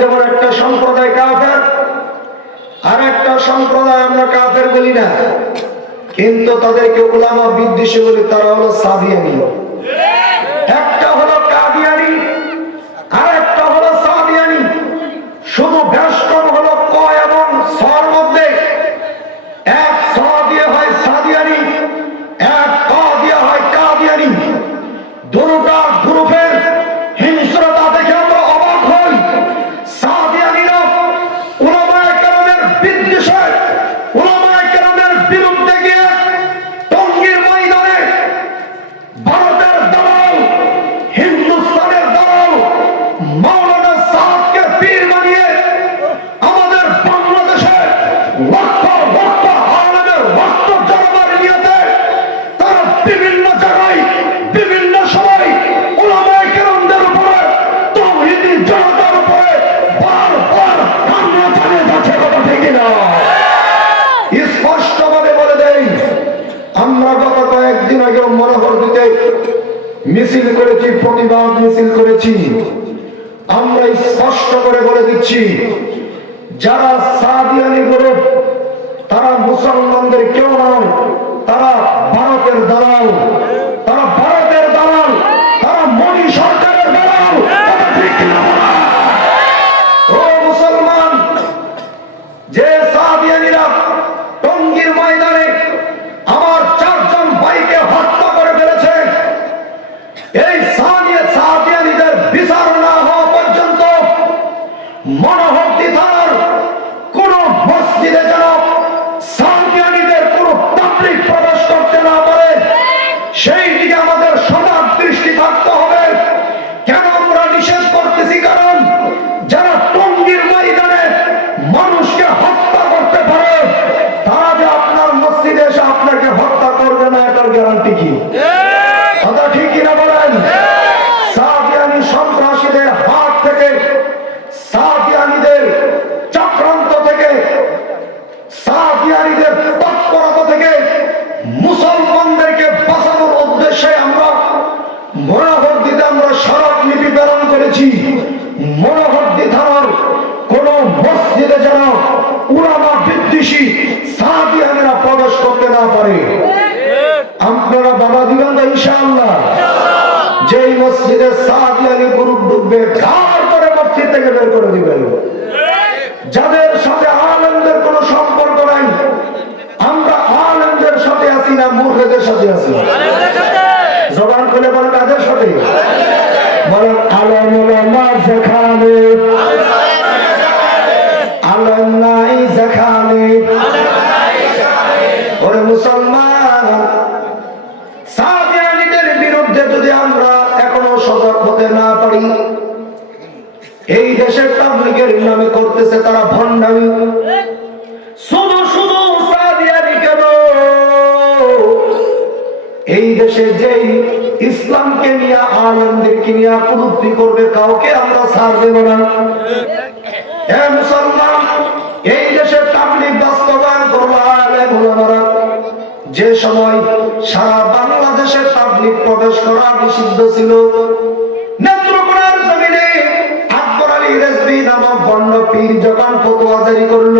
যেমন একটা সম্প্রদায় কাফের, আর একটা সম্প্রদায় আমরা কাফের বলি না। কিন্তু তাদেরকে ওলামা বিদ্বেষী বলি তারা হলো সাদিয়ানি কয়েকদিন আগে মনোহর দিতে মিছিল করেছি, প্রতিবাদ মিছিল করেছি। আমরা স্পষ্ট করে বলে দিচ্ছি, যারা সাদিয়ানি গ্রুপ তারা মুসলমানদের কেউ নয়, তারা ভারতের দালাল, তারা সেই দিকে প্রেরণ করেছি। মনোহর থানার কোন মসজিদে যেন উড়ামা বিদ্বেষী সাদিয়ানেরা প্রবেশ করতে না পারে। আপনারা বাবা দিবেন না ইনশাআল্লাহ। যেই মসজিদে সাদিয়ানি গ্রুপ ঢুকবে ঝাড় করে মসজিদ থেকে বের করে দিবেন। যাদের সাথে আলেমদের কোনো সম্পর্ক নাই আমরা আনন্দের সাথে আছি না মূর্খদের সাথে আছি। জবান খুলে বলেন কাদের সাথে। বলেন আলম ওলামা আলম নাই যেখানে। ওরে মুসলমান, সাদিয়ানিদের বিরুদ্ধে যদি আমরা এখনও সজাগ হতে না পারি, এই দেশের তাবলিগের নামে করতেছে তারা ভণ্ডামি। শুধু শুধু সাদিয়ানি কেন এই দেশে যেই ইসলামকে নিয়ে আনন্দেরকে নিয়ে প্রবৃত্তি করবে, কাউকে আমরা ছাড় দেব না। মুসলমান, এই বাস্তবায়ন করব যে সময় সারা প্রবেশ করা নিষিদ্ধ ছিল, নেত্রকোনার জমিনে আকবর আলী নামক বন্ড পীর যখন ফতোয়া জারি করল।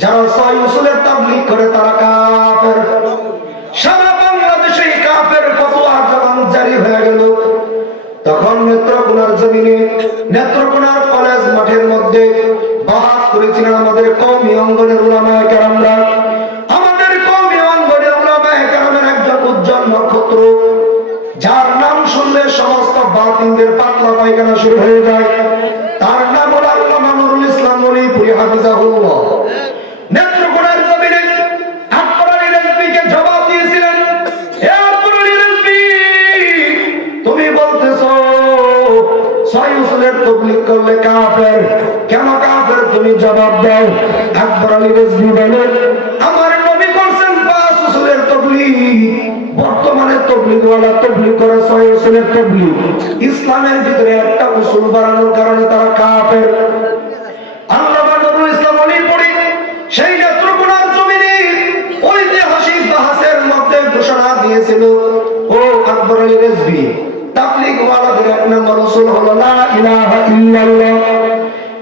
যারা ছয় উসুলের তাবলিগ করে তারা জবাব দাও। আকবর আলী রেজবি বলে, আমার নবী করছেন পাঁচ উসুলের তবলিগ। বর্তমানে তবলিগওয়ালা তবলিগ করে ছয় উসুলের তবলিগ। ইসলামের ভিতরে একটা উসুল বাড়ানোর কারণে তারা কাফের। আল্লামা নুরুল ইসলাম অলিপুরি সেই নেত্রকোনার জমিনে ঐতিহাসিক বাহাসের মধ্যে ঘোষণা দিয়েছিল, ও আকবর আলী রেজবি তাবলিগ ওয়ালাদের এক নম্বর রসুল হলো লা ইলাহা ইল্লাল্লাহ।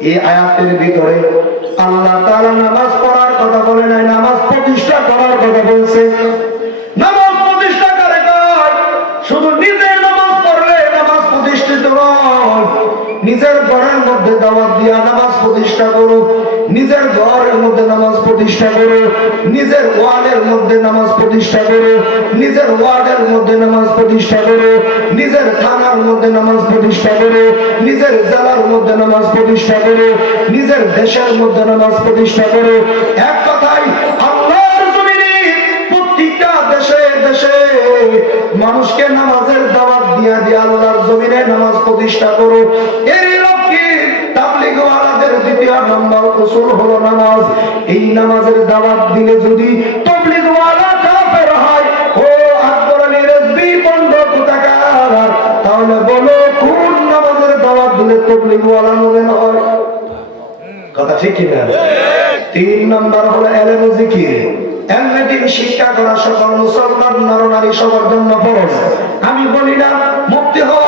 এই আয়াতের ভিতরে আল্লাহ তাআলা নামাজ পড়ার কথা বলে নাই, নামাজ প্রতিষ্ঠা করার কথা বলছে। প্রতিষ্ঠা করো। নিজের ওয়ার্ডের মধ্যে নামাজ প্রতিষ্ঠা করো। নিজের ওয়ার্ডের মধ্যে নামাজ প্রতিষ্ঠা করো। নিজের থানার মধ্যে নামাজ প্রতিষ্ঠা করো। নিজের জেলার মধ্যে নামাজ প্রতিষ্ঠা করো। নিজের দেশের মধ্যে নামাজ প্রতিষ্ঠা করো। এক কথাই মানুষকে নামাজের দাওয়াত দিয়া দিয়া আল্লাহর জমিনে নামাজ প্রতিষ্ঠা করো। লক্ষ্যে নম্বর হলো নামাজ। এই নামাজের দাওয়াত দিলে যদি কাফের হয়, ও রেজবি বন্ধ তাহলে বলো, কোন নামাজের দাওয়াত দিলে হয়? কথা ঠিক তিন নম্বর হলো জিকির। শিক্ষা করা সকল মুসলমান নর নারী সবার জন্য ফরজ। আমি বলি না মুক্তি হওয়া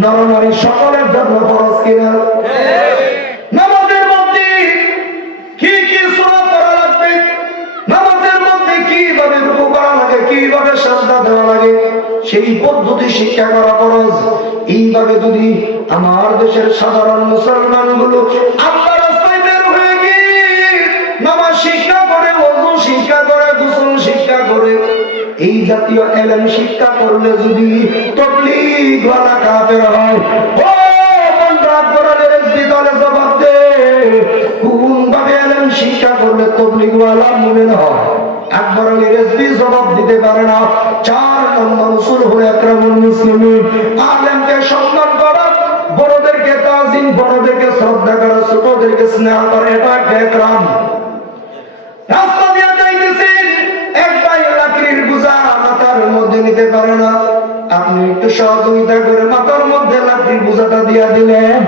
মুসলমান নর নারী সকলের জন্য ফরজ কিনা? নামাজের মধ্যে কি কি সুরা করা লাগবে? নামাজের মধ্যে কীভাবে রুকু করা লাগে, কীভাবে সাজদা দেওয়া লাগে, সেই পদ্ধতি শিক্ষা করা ফরজ। এইভাবে যদি আমার দেশের সাধারণ মুসলমানগুলো আল্লাহ জাতীয় এলেম শিক্ষা করলে যদি তবলিগ ওয়ালা কাফের হয়, ও বন্ধা করে দলে জবাব দে। কোন ভাবে এলেম শিক্ষা করলে তবলিগ ওয়ালা মুমিন হয়? ছোটদেরকে স্নেহ করা, এটা একরাম। নিতে পারে না। আপনি একটু সহযোগিতা করে মাথার মধ্যে লাকড়ির বোঝাটা দিয়া দিলেন।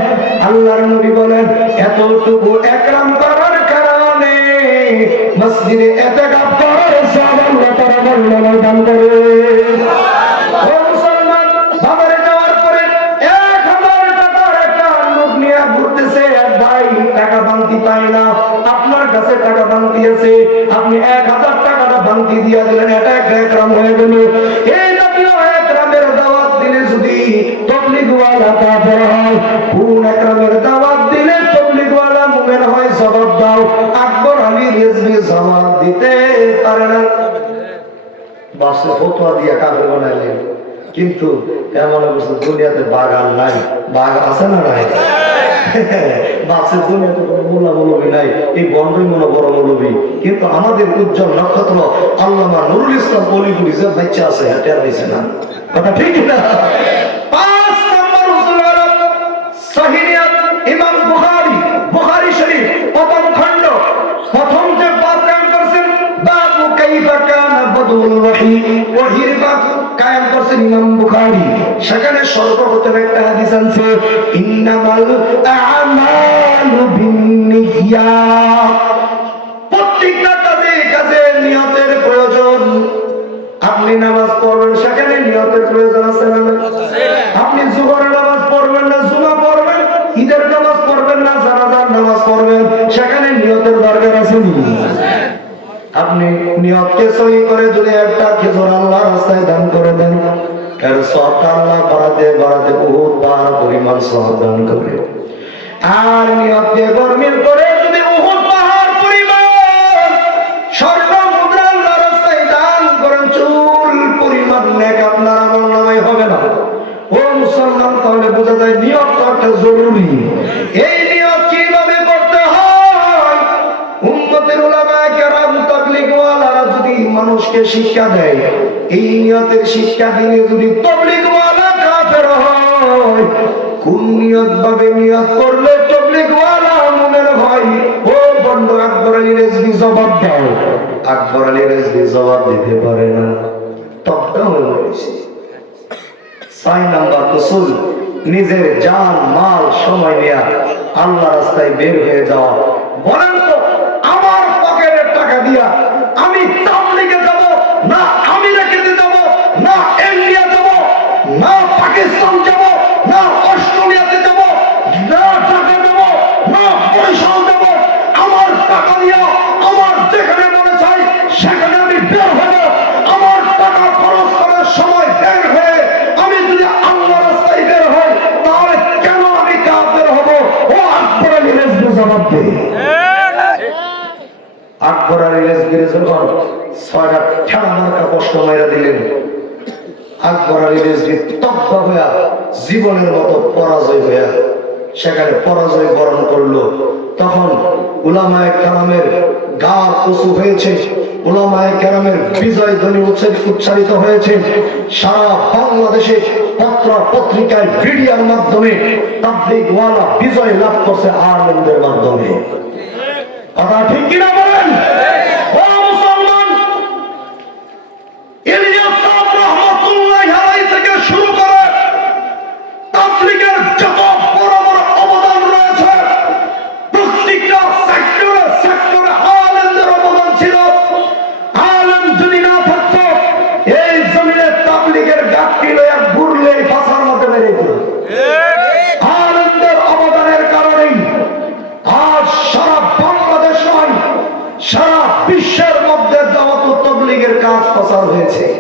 আল্লাহর নবী বলেন, এতটুকু একরাম করার কারণে মসজিদে করার সব আল্লাহ তারা বর্ণনা দান করে। এক এক আপনার কাছে টাকা বান্তি আছে। আপনি এক হাজার টাকাটা বান্তি দিয়া দিলেন, এটা একটা একরাম হয়ে গেল। বাসে কিন্তু এমন অবস্থা, দুনিয়াতে আর নাই। বাঘ আছে না নাই? মৌলবী নাই, এই বন্ধই মনে বড় মৌলবী। কিন্তু আমাদের উজ্জ্বল নক্ষত্র, আল্লামা নুরুল ইসলাম অলিগুলি যে বাচ্চা আছে টের হয়েছে না। কথা ঠিক না? বুখারী, সেখানে সর্বপ্রথম একটা হাদিস ইন্নামাল আমালু প্রত্যেকটা কাজে কাজে নিয়তের প্রয়োজন। আপনি নামাজ পড়বেন, সেখানে নিয়তের প্রয়োজন আছে না? আপনি নিয়তকে সহি করে যদি একটা খেজুর আল্লাহর রাস্তায় দান করে দেন, এর সবটা আল্লাহ বাড়াতে বাড়াতে বহুত বার পরিমাণ সব দান করে আর নিয়তকে গরমিল করে যদি উহুদ মানুষকে শিক্ষা দেয়। এই নিয়তের শিক্ষা দিলে যদি তাবলীগ ওয়ালা কাফের হয়, কোন নিয়ত ভাবে নিয়ত করলে তাবলীগ ওয়ালা মুমিন হয়? ও বন্ধ, আকবর আলী রেজভি জবাব দাও। আকবর আলী রেজভি জবাব দিতে পারে না। তবটা হয়ে বলেছি ছয় নাম্বার রসুল নিজের জান, মাল, সময় নেয়া, আল্লাহ রাস্তায় বের হয়ে যাওয়া। বলেন তো, আমার পকেটের টাকা দিয়া আমি যখন ছয়টা ঠেলা মার্কা কষ্ট মাইরা দিলেন তব্দ হইয়া জীবনের মতো পরাজয় হইয়া সেখানে পরাজয় বরণ করল। তখন উলামায়ে কালামের গা উঁচু হয়েছে, উলামায়ে কেরামের বিজয় ধ্বনি উচ্চারিত হয়েছে। সারা বাংলাদেশে পত্র পত্রিকায় ভিডিওর মাধ্যমে তাবলিগ ওয়ালা বিজয় লাভ করছে আনন্দের মাধ্যমে। কথা ঠিক কিনা বলেন? প্রচার হয়েছে।